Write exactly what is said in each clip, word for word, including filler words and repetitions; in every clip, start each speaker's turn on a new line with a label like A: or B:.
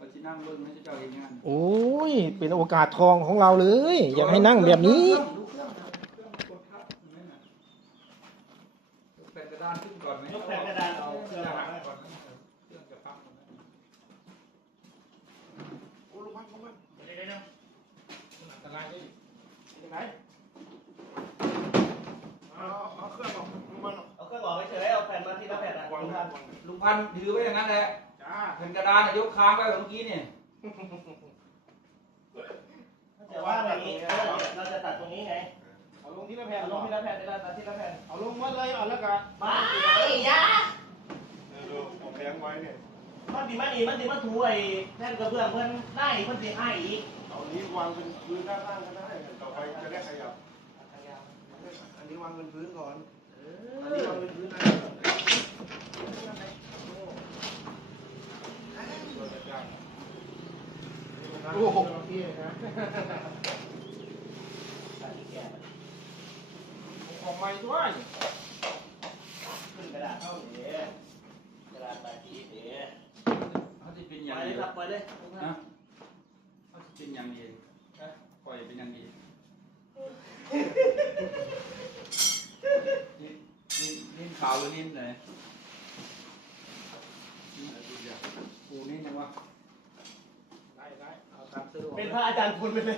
A: ก็จะนั่งเบิ่งให้เจ้าเห็นงาน
B: โอ้ยเป็นโอกาสทองของเราเลยอยากให้นั่งแบบนี้
A: แผ่นกระดานขึ้นก่อนไหม
C: ยกแผ่นกระดานเอาเครื่องมาก่อน
A: เครื่องจะพัก
C: โอ้ลูกพันลูกพันเดี๋ยวเดี๋ยวเดี๋ยวอันตรายเลยไหนเอาเอาเครื่องออกลูกพันเอาเครื่องออกเฉยๆเอาแผ่นมาที่ละแผ่นอ่ะลุงพัน
A: ลุงพันธุ์ถือไว้อย่างนั้นแหละ
C: จ้า
A: แผ่นกระดานยกค้างไว้เมื่อกี้เนี่ย
C: แต่ว่าแบบนี้เราจะตัดตรงนี้ไงเอาลงที่ละแผ่นเอาลงที่ละแผ่นได้ตัดที่ละแผ่นเอาลงมาเลยเอาแล้วกันไม่ยาดูผมเลี้ยงไว้เนี่ยมันดีมันดีมันดีมันถูไอ้แท่นกระเบื้องเพื่อนได้เพื่อนสีให้อีกเอานี้วางเป็นพื้นด้านล่างก็ได้ต่อไปจะได้ขยับอันนี้วางเป็นพื้นก่อนอันนี้วางเป็นพื้นนะโอ้โหพี่นะของใหม่ด้วยขึ้นกระดาษเท่านี้กระดาษใบที่นี้
A: เขาจะเป็นอ
C: ไป
A: ย่าง
C: เลย
A: นี้
C: ครับไปเลย
A: นะเขาจะเป็นอย่างนี้ปล่อยเป็นอย่างนี้นี่นี่ขาวหรือนิ่มเลยปูนี่นะวะ
C: ได้ได้เอาตามสะดวกเป็นพระอาจารย์คุณไปเลย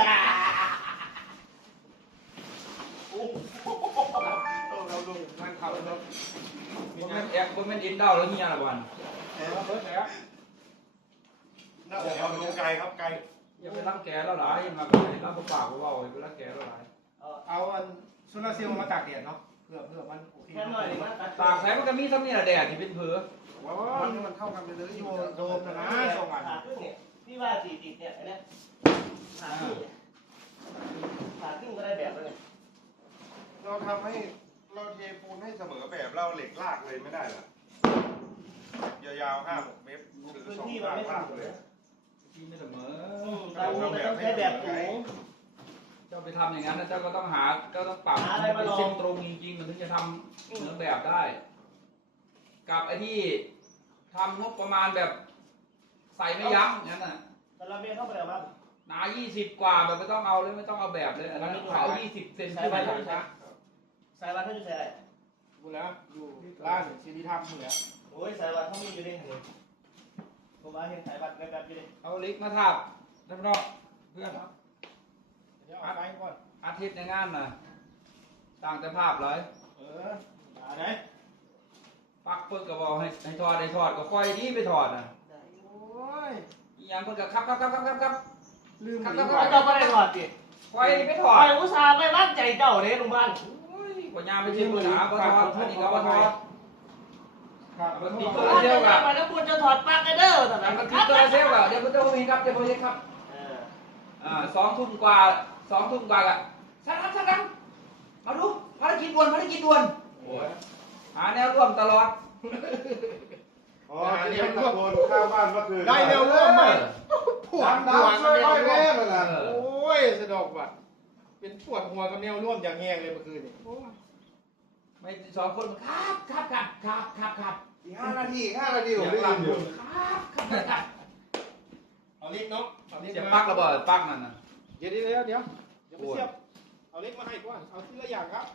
C: โอ้โหเราดูมันขับรถ
A: บ่แม่นแอกบ่แม่นอินเดาแล้วเฮียละวัน
C: แอบรถแล้วน่าจะเอาลงไกลครับไกล
A: อย่าไปรังแกแล้วหลายอย่ามาไปรังปากเบาๆไปรังแกแล้วหลาย
C: เอาอันโซลาร์เซลล์มาตากแดดเนาะเพื่อเพื่อมันโอเคแค่หน่อยมัน
A: ตากแสงมันก็มีซ้ำนี่แหละแดดที่เป็นเผือ
C: ว้าวมันเข้ากันไปเลยอยู่โดมนะนะสองอันที่ว่าสี่ติดเนี่ยอันนี้หาครึ่งหาครึ่งก็ได้แบบเลย
D: เราทำให้เราเทปูนให้เสมอแบบเราเหล็กลากเลยไม่ได้หรอยาวๆห้าหกเมตรหรือ
C: พื้น
D: สอง
C: ที่มัน
D: ลาก
C: ไม่
D: ลาก
C: ถึง
D: เลย
A: ที่ไม่เสมอ
C: เราต้องใช้แบบสูง
A: เจ้าไปทำอย่างนั้นนะเจ้าก็ต้องหาก็ต้องปรับ
C: หาอะไรมาลอง
A: เป็นเส้นตรงจริงๆมันถึงจะทำเหมือนแบบได้ กับไอ้ที่ทำงบประมาณแบบใส่ไม่ยั้งอย่างนั้นน่ะ
C: แต่ละเมตรเท่าไหร่บ้าง
A: หนายี่สิบกว่าแบบไม่ต้องเอาเลยไม่ต้องเอาแบบเลยอันนั้นเขายี่สิบเซน
C: ใส่
A: ขึ้น
C: ไว้
A: ไป
C: เท่าไหร่ใส่ไว้เท่าไหร่ใส่อะไร
E: ดูแล้วดูร้านซีดีทำเหลือ
C: โอ้ยใส่ไว้เท่านี้อยู่ดิผมว่าเห็นใส่บัตรในแบบอยู่ดิ
A: เอาลิกมาทาบท่านนอกเพื่อน
E: เดี๋ยวเอาไปก่อน
A: อาทิตย์ในงานน่ะต่างแต่ภาพเลย
E: เออมาไหน
A: ปักเพิ่นก็บอกให้ให้ถอดให้ถอดก็ค่อยดีไปถอดน่ะ
E: โอ้ย
A: อีหยังเพิ่นก็ครับครับครับครับครับครับ
E: ลืม
A: ครับ
E: ลื
A: ครับ
E: ม
A: ครับ
C: เจ้าไม่ได้ถอดสิ
A: ค่อยไปถ
C: ถ
A: อ
C: อ
A: ด
C: ดอุตส่าห์ไม่มั่นใจเจ้าเลยลุงบ้าน
A: โอ้ยกว่ายามไปชิมมือหนาบ่ถอดอันนี้ก็บ่ถอด
E: ครับ
A: มันติด
C: ถ
A: ตัว
C: อด
A: เซล
C: จะ
A: ล์
C: มา
A: ก็
C: แล้วคุณจะถอดปลั๊กกันเด้อแต่
A: มัน
C: มัน
A: ติดตัวเซลล์ก็เดี๋ยวมันจะบ่มีครับเดี๋ยวบ่เฮ็ดครับอ่าสองทุ่มกว่าสองทุ่มกว่าก็สักครับสักครับมาดูภารกิจด่วนภารกิจด่วนโอ้ยหาแนวร่วมตลอด
D: อ๋อที่เป็นตะโกนข้าวบ้านเมื่อคืน
E: ได้เร็วร่วมไหมปวด
D: ดั
E: หัว
D: ง
E: กับ
D: ๆ
E: แน
D: ช่ว
E: วย
D: ๆ
E: ร่ว
D: แม่
E: ม
D: เลยล่ะ
E: โอ้ยสะดอกว่ะเป็นปวดหัวกับแนวร่วมอย่างแห้งเลยเมื่อคืนนี่
A: ไม่สองคนครับครับครับครับครับครับ
D: อีกห้านาทีอีกห้านาทีผมได้ยินอยู่
A: ครับครับครับ
E: เอาเล็กเนาะเอาเล็ก
A: เสียบ
E: มา
A: ปลั๊กระเบิดปลั๊กนั่นน่ะ
E: เดี๋ยวเดี๋ยวเดี๋ยวเดี๋ยวไปเสียบเอาเล็กมาให้ก่อนเอาทีละอย่างครับ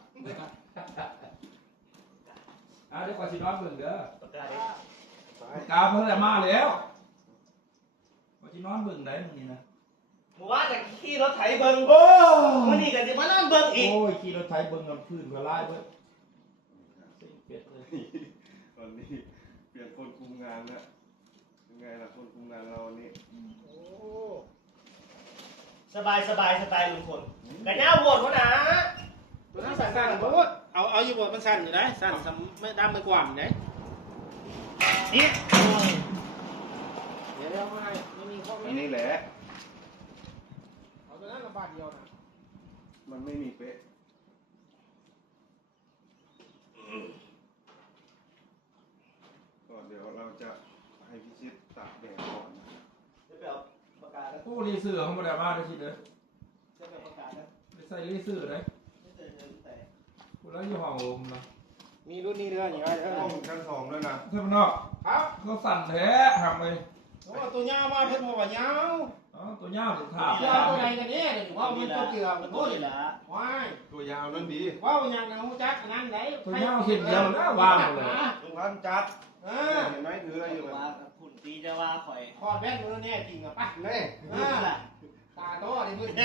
A: อ่าเดี๋ยวก่อนสินอนเบิ่งเด้อ
C: ประกาศ
A: กาเพิ่นจะมาแล้วก่อนสินอนเบิ่งได้มื้อนี้นะ
C: หมู่ว่าจะขี่รถไถเบิ้ง
A: โอ้
C: มันนี่กันจะมานั่งเบิ้งอีก
A: โอ้ยขี่รถไถเบิ่งกับพื้นก็ลายเบิดเส้นเป็ดเลย
D: วันนี้เปลี่ยนคนคุมงานแล้วยังไงล่ะคนคุมงานเราวันนี้
E: โอ้
C: สบายสบายสไตล์ลุงพลแต่เน่าโหวตเขานะ
E: ตัวนั้นสั้นๆโอ้เอาเอาอยู่บนมันสั้นอยู่นะสั้นสำไม่ดำไม่กว่ามันนะนี่เดี๋ยวเอามาให้ไม่มีข้อ
D: อั
E: ไม่
D: นนี้แหละ
E: เอาตัวนั้นละบาทเดียวนะ
D: มันไม่มีเป๊ะก็เดี๋ยวเราจะให้พิชิตตากแดดก่อนนะ
C: จะไปเอาประกาศนะ
A: โอ้รีเสือเขาบ่ได้มาได้สิเด้อ
C: จะไปประกาศนะ
A: ไปใส่รีเสือได้
C: ไม่เจอเจอแต่
A: ผู้แล้วอยู่ห้องโอมนะ
E: มีรุ่นนี้เรืออย่างไรเออ
D: ห้องชั้นสองด้วยนะ
A: เท่านั้นเนาะ
E: ครับ
A: เขาสั่นแท้ทำเลย
E: โอ้ตัวยาวมาเพิ่นบอกว่ายาว
A: อ๋อตัวยาวถึงขา
E: เชือกตัวใดกันเนี่ยว่ามันตัวเกี่ยวมันตัวนี่แหละว้าย
D: ตัวยาวนั่นดี
E: ว่าอย่างนั้นหูจักนั่นไหน
A: ตัวยาวเห็นเดียวนะวางเลย
D: ลุงพันจัด
E: เอ
D: เห็นไหมถืออะไรอยู่
C: ว่าคุณตีจะว่าข่อย
E: คอดแว่นมือแน่จริงอ่ะปะ
D: แน่
E: ตาโตดิมึง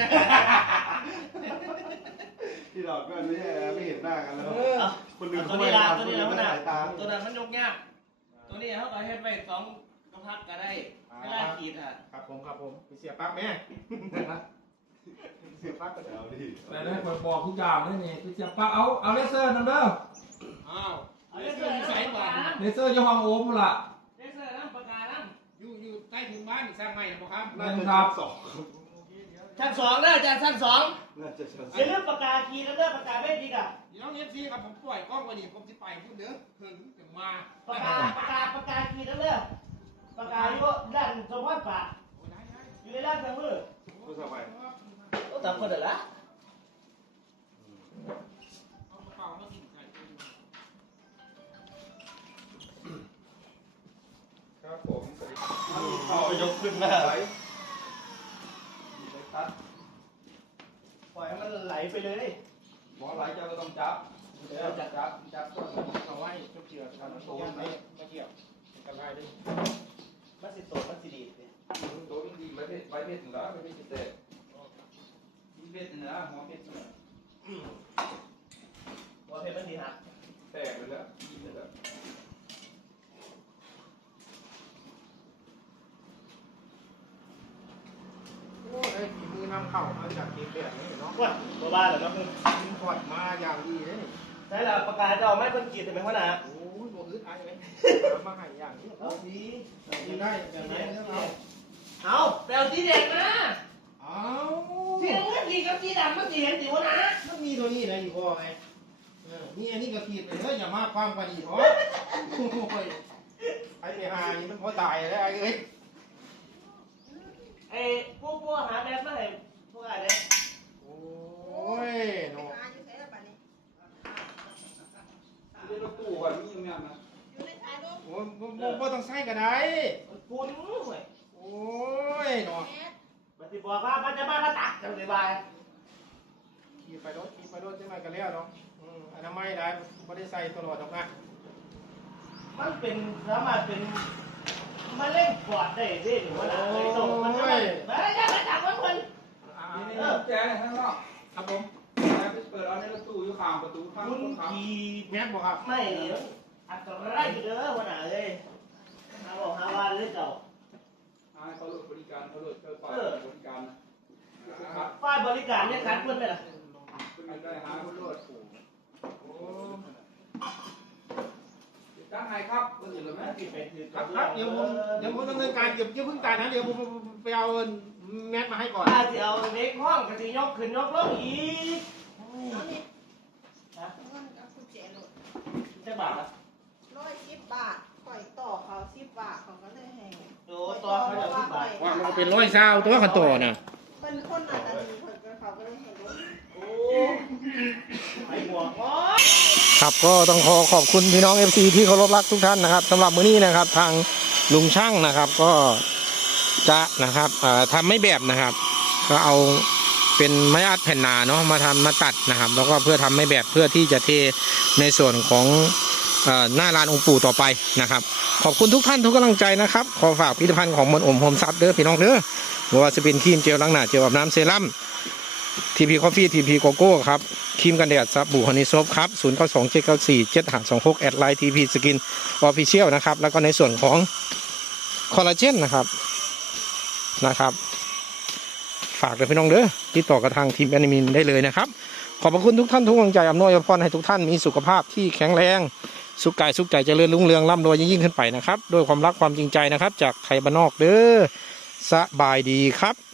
D: ที่เราก็ไม่ใช่ไม่เห็นหน้ากันแล้ว
E: เออ
D: คนอื่น
C: ตัว
D: เขาไม่
C: นี้ละ
D: ทำ
C: ตัว
D: คน
C: นี้
D: อื่
C: ละ
D: น
C: มั
D: ไม่
C: น
D: สายตา
C: ตัวนั้นมันยกยากตัวนี้เขาก็เฮ็ดไว้สองกระพักก็ได้เวลาขีดอ่ะ
E: ครับผมครับผมไปเสียปั๊บแม่เสียปั๊บก็
D: เอาดิ
A: แต่ได้คนบอกทุกอย่างเลยนี่คือจะปะเอาเอาเลเซอร์นั่นเด้อ
E: อ้าว
C: เอาเลเซอร์น้ำปากกา
A: เลเซอร์ยี่ห้องโอมล่ะ
C: เลเซอร์น้ำปากกาน้
E: อยู่อยู่ใต้ถุนบ้านสร้างใหม่หรอครับ
D: น่าจะครับสอง
C: ำชั้นสองเด้ออาจารย์ชั้นสอง
D: น่าจะชั้นส
C: อย่า
D: อง
C: ลืมปากกาขีดแล้วเด้อปากกาไม่ดีอ่ะ
E: เดี๋ยวนี้ซีครับผมปล่อยกล้องวันนี้ผมจะไปพูดเด้อเพิ่งถึงมา
C: ปากกาปากกาปากกาขีดแล้วเด้อปากกาอยู่ด้านสมพรปากอยู่ในด้านทางมือ
D: ผู้สมัย
C: โอ้ตามคนเด้อละ
E: เอากระเป๋ามากินใส่
D: ครับผม
C: เอายกขึ้นหน้า
D: ไหล
A: ตัด
C: ปล่อยให้มันไหลไปเลย
A: หมอไหลเจ้าก็ต้องจับเดี๋ยวจับจับจับต้น
E: เอาไว้เกี่ยวกับมันโตไม่ไม่เกี่ยวกันได้ด้วย
C: มันสิโตมันสิดีเนี่ย
A: ตัวนี้ดีใบเพชรใบเพชรถึงแล้วใบเพชรจิตเตะมีเพชรนะหัวเพชร
C: ว่าเพชรมันดีหัก
A: แตกไปแล้วยิงไปแล้ว
E: โอ้ยฝีมือนำเข่ามาจากเกมแบบนี้เนาะ
C: ว่าบ้าบ้าเหรอครับ
E: ยิงถอดมาอย่างดีเลยนี่
C: ใช่ละปากกาจะเอาไม้คนขีดแต่ไม่ขนาด
E: โอ้ยบ่อึดอัดเลยมาให้อย่างนี้
C: เอาดี
E: ยังได้อย่างไรเรื่องเรา
C: เอาแปลสีแดงนะ
E: เอา
C: สีน้ำเงินสีกับสีดำมันสีเห็นสิวะนะ
E: มันมีตัวนี้นะอยู่พ่อไงเออนี่อันนี้ก็ขีดไปเลยอย่ามาความกว่าดีเพราะโอ้ยไอ้ไปหานี่มันพอตายแล้วไอ้เอ้ย
C: ไอ้พวกพวกหาแบบมาให้พวกอะไร
E: โอ้ยเนาะ
A: เดี๋ยวรถตู้ก่อนมีอยู่เนี่ยนะ
E: โอ้ยบ่บ่บ่ต้องใส่ก็ได้
C: มันปุ้นเว้ย
E: โอ้ยเนาะ
C: มันสิบอกว่ามันจะมามาตักจังเลยบาย
E: ขี่ไปรถขี่ไปรถจังไรกันแล้วเนาะอืมอนามัยได้บ่ได้ใส่ตลอดหรอกนะ
C: มันเป็นสามารถเป็นมาเล่นกอดได้ดิหรือว่าอะไรตรงมันจะมาไม่ได้มาจับมันคน
E: อ่า
A: นี่นี่กุญแจข้างนอก
E: ครับผม
A: เปิดเอาในรถตู้อยู่ข้างประตูข้าง
C: คุณ
A: คนขับ
C: ขี่
E: แม่นบ่ครับ
C: ไม่เดี๋ยวอันตรายอยู่เด้อวันไหนเลยหาบอกหาว่าเลยเจ้า
A: ให้เขาหลุดบริการเขาหลุดเกิดฝ่ายบริการนะครับ
C: ฝ่ายบริการเนี่ยขัดเพิ่นไหมล่ะ
A: เป็นได้หาคนหลุดโอ้ตั้งไงครับเพื่อนอยู่หรือไม่
C: ที่เป็นคือ
E: ครับครับเดี๋ยวผมเดี๋ยวผมดำเนินการเก็บเก็บพึ่งตายนะเดี๋ยวผมไปเอาแมสมาให้ก่อน
C: ถ้าจะเอาเด็กห้องก็จะยกขึ้นยกลงอีกจะบาทอ่ะ
F: ร้อยสิบบาทปล่อยต่อเขาสิบบาทเขาก็เลยแหง
C: โอ้ตัวเขาจะสิบบาท
E: ว่ามันเป็นร้อยเศร้าตัวขันโตน่ะ
F: เป็นคนอาจจะดีเพิ่นก็เขาก็เลยแหง
C: โอ้ไอ้หัวงอ
B: ครับก็ต้องขอขอบคุณพี่น้อง เอฟ ซี ที่เคารพรักทุกท่านนะครับสำหรับมื้อนี้นะครับทางลุงช่างนะครับก็จะนะครับเอ่อทำไม่แบบนะครับ ก็เอาเป็นไม้อัดแผ่นหนาเนาะมาทำมาตัดนะครับ แล้วก็เพื่อทำไม่แบบเพื่อที่จะเทในส่วนของเอ่อหน้าลานองค์ปู่ต่อไปนะครับ ขอบคุณทุกท่านทุกกำลังใจนะครับขอฝากผลิตภัณฑ์ของมนต์อมโฮมซับเด้อพี่น้องเด้อไม่ว่าจะเป็นครีมเจลล้างหน้าเจลอาบน้ำเซรั่มทีพีคอฟฟี่ทีพีโกโก้ครับครีมกันแดดซับบูฮันนี่ซอฟครับศูนย์เก้าสองเจ็ดเก้าสี่เจ็ดห้าสองหกแอดไลน์ทีพีสกินออฟฟิเชียลนะครับแล้วก็ในส่วนของคอลลาเจนนะครับนะครับฝากเลยพี่น้องเด้อติดต่อกับทางทีมแอนิมินได้เลยนะครับขอบพระคุณทุกท่านทุกกำลังใจอำนวยพรให้ทุกท่านมีสุขภาพที่แข็งแรงสุขกายสุขใจเจริญรุ่งเรืองร่ำรวยยิ่งขึ้นไปนะครับด้วยความรักความจริงใจนะครับจากไทยบ้านนอกเด้อสบายดีครับ